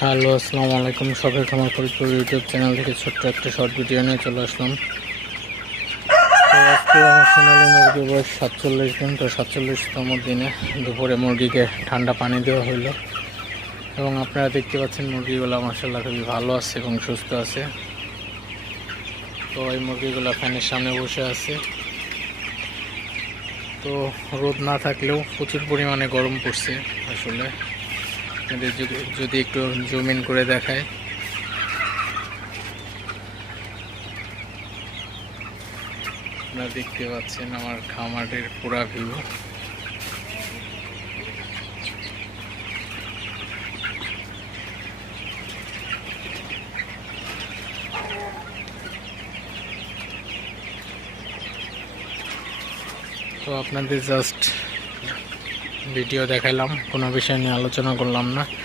Hello, আসসালামু আলাইকুম। সবাইকে আমার ফরিদপুর ইউটিউব চ্যানেল থেকে ছোট্ট একটা শর্ট ভিডিও নিয়ে চলে আসলাম। তো আজকে আমার সোনালী মুরগির বয়স 47 দিন। তো 47তম দিনে দুপুরে মুরগিকে ঠান্ডা পানি দেওয়া হইলো এবং আপনারা দেখতে পাচ্ছেন মুরগিগুলো মাশাআল্লাহ খুবই ভালো আছে এবং সুস্থ আছে। তো এই মুরগিগুলো ফ্যানের সামনে বসে আছে। তো রোদ না থাকলেও প্রচুর পরিমাণে গরম পড়ছে। আসলে যদি একটু জুম ইন করে দেখায়, আপনারা দেখতে পাচ্ছেন আমার খামারের পুরা ভিউ। তো আপনাদের জাস্ট ভিডিও দেখাইলাম, কোনো বিষয় নিয়ে আলোচনা করলাম না।